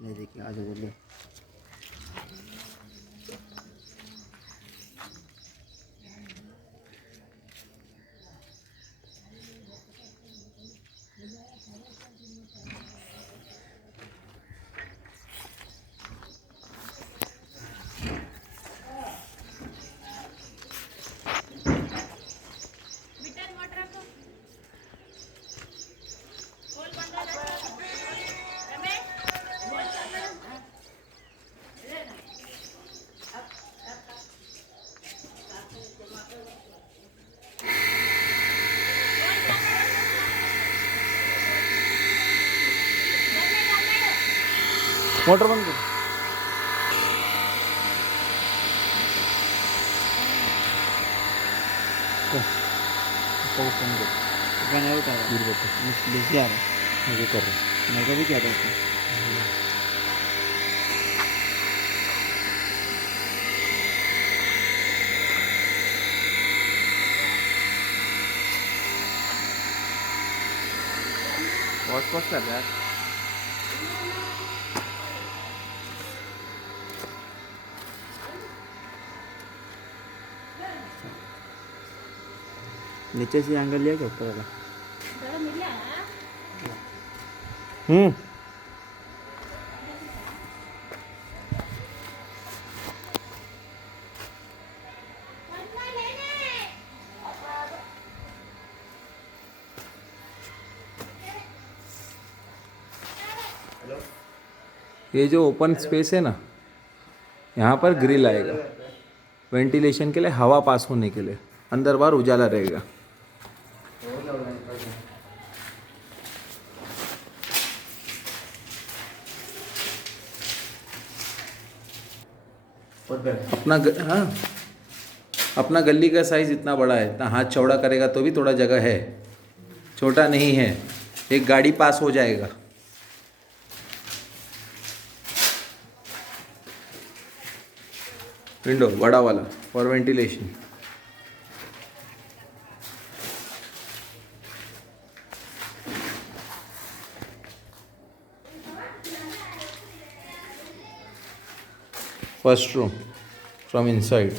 ये देखिए आज बोले मोटर बंद कर फोन कर गाना होता है बिल्कुल बिजी आ रहा है मुझे कर रहा मैं को भी क्या था उसको वॉश वॉश कर रहा है नीचे से एंगल लिया क्या ऊपर वाला ये जो ओपन स्पेस है ना, यहाँ पर ग्रिल आएगा वेंटिलेशन के लिए, हवा पास होने के लिए, अंदर बाहर उजाला रहेगा। हाँ, अपना गली का साइज़ इतना बड़ा है, इतना हाथ चौड़ा करेगा तो भी थोड़ा जगह है, छोटा नहीं है, एक गाड़ी पास हो जाएगा। विंडो बड़ा वाला for ventilation. First room from inside.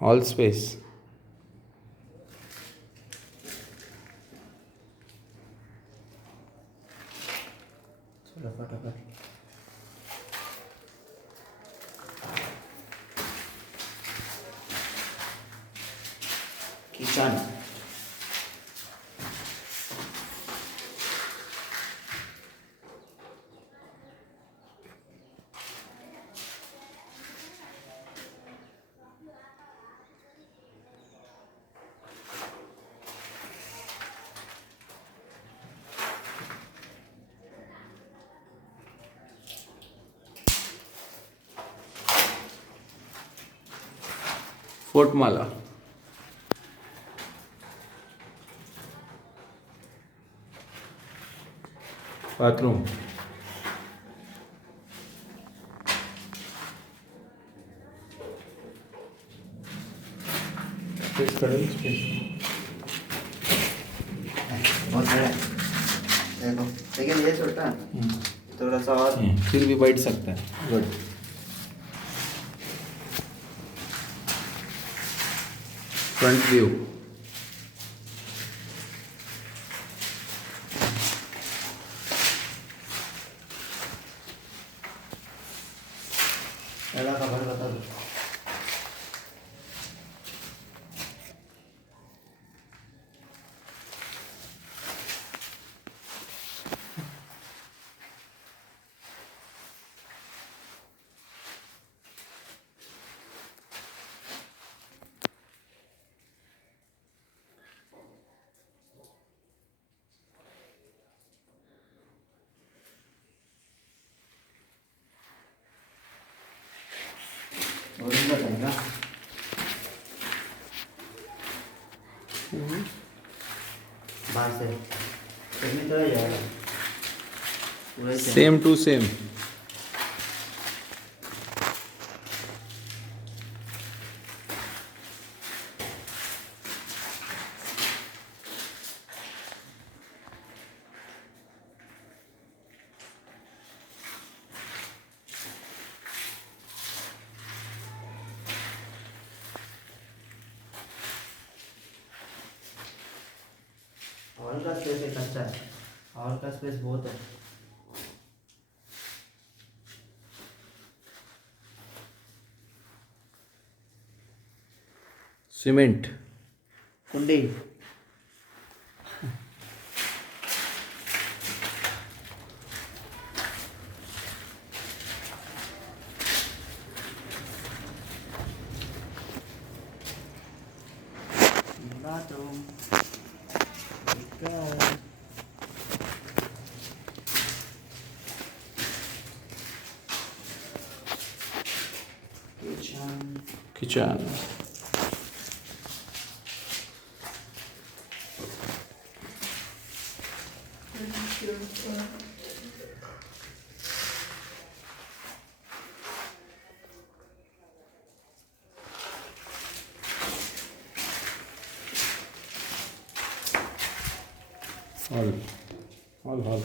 Hall space. चलो फटाफट किचन फोर्ट माला। बाथरूम। स्पेस करें स्पेस। बहुत बड़ा देखो, लेकिन ये छोटा है थोड़ा सा और फिर भी बैठ सकता है। गुड। Front view. पहला कवर बता दो। और बताएगा बाहर से कितनी तरह जाएगा पूरा सेम टू सेम। का स्पेस एक अच्छा है, हॉल का स्पेस बहुत है। सीमेंट कुंडी bathroom kitchen kitchen hall hall hall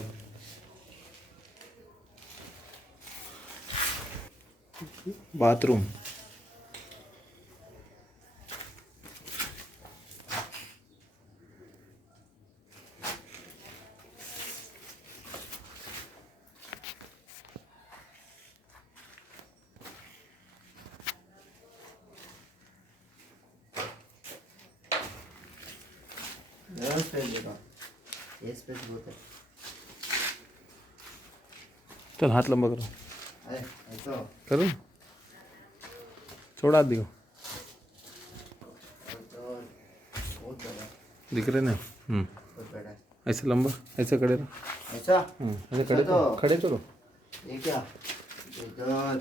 bathroom space देखो, ये स्पेस बहुत है। चल हाथ लंबा करो अरे ऐसा करो छोड़ा दियो तो बहुत बड़ा, दिख रहे ना बहुत बड़ा है। ऐसे लंबा ऐसे खड़े रहो ऐसा ऐसे खड़े तो खड़े तो रहो ये क्या इधर और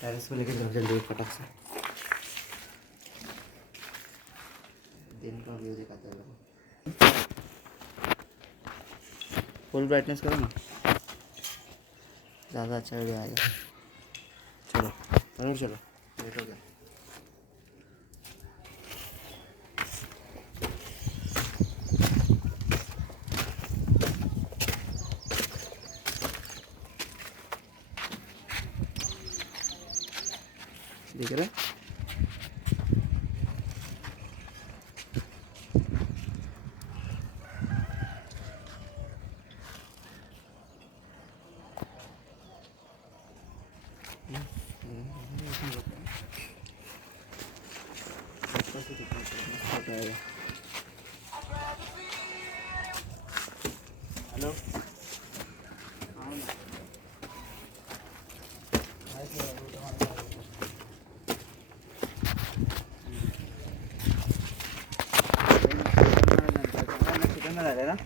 टेरेस पे लेके जाओ जल्दी फटाक से, दिन का व्यू दिखाता है। फुल ब्राइटनेस करो ना, ज़्यादा अच्छा वीडियो आएगा। चलो जरूर चलो, लेट हो गया। दिख रहा है? हेलो चिकन में डाले ना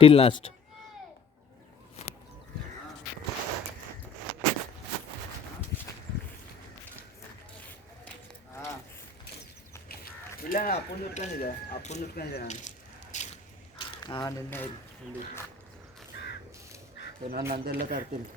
till last ಇಲ್ಲ ಅಪ್ಪನ ದುಡ್ಕೊಂಡಿದೆ, ಅಪ್ಪನ ದುಡ್ಕೊಂಡಿದೆ ನಾನು ನಿನ್ನೆ ನಾನು ನಂದೆಲ್ಲ ತರ್ತೀನಿ.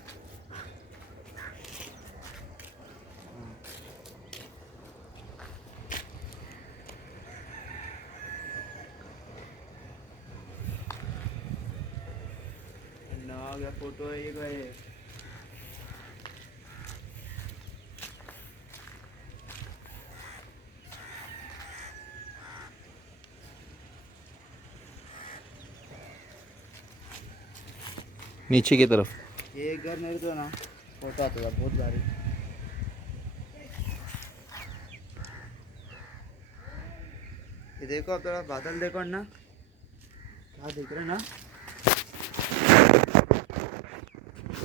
ना फोटो ये गए नीचे की तरफ एक घर नहीं तो ना फोटो आता था बहुत भारी। ये देखो अब थोड़ा बादल देखो ना, क्या दिख रहा है ना।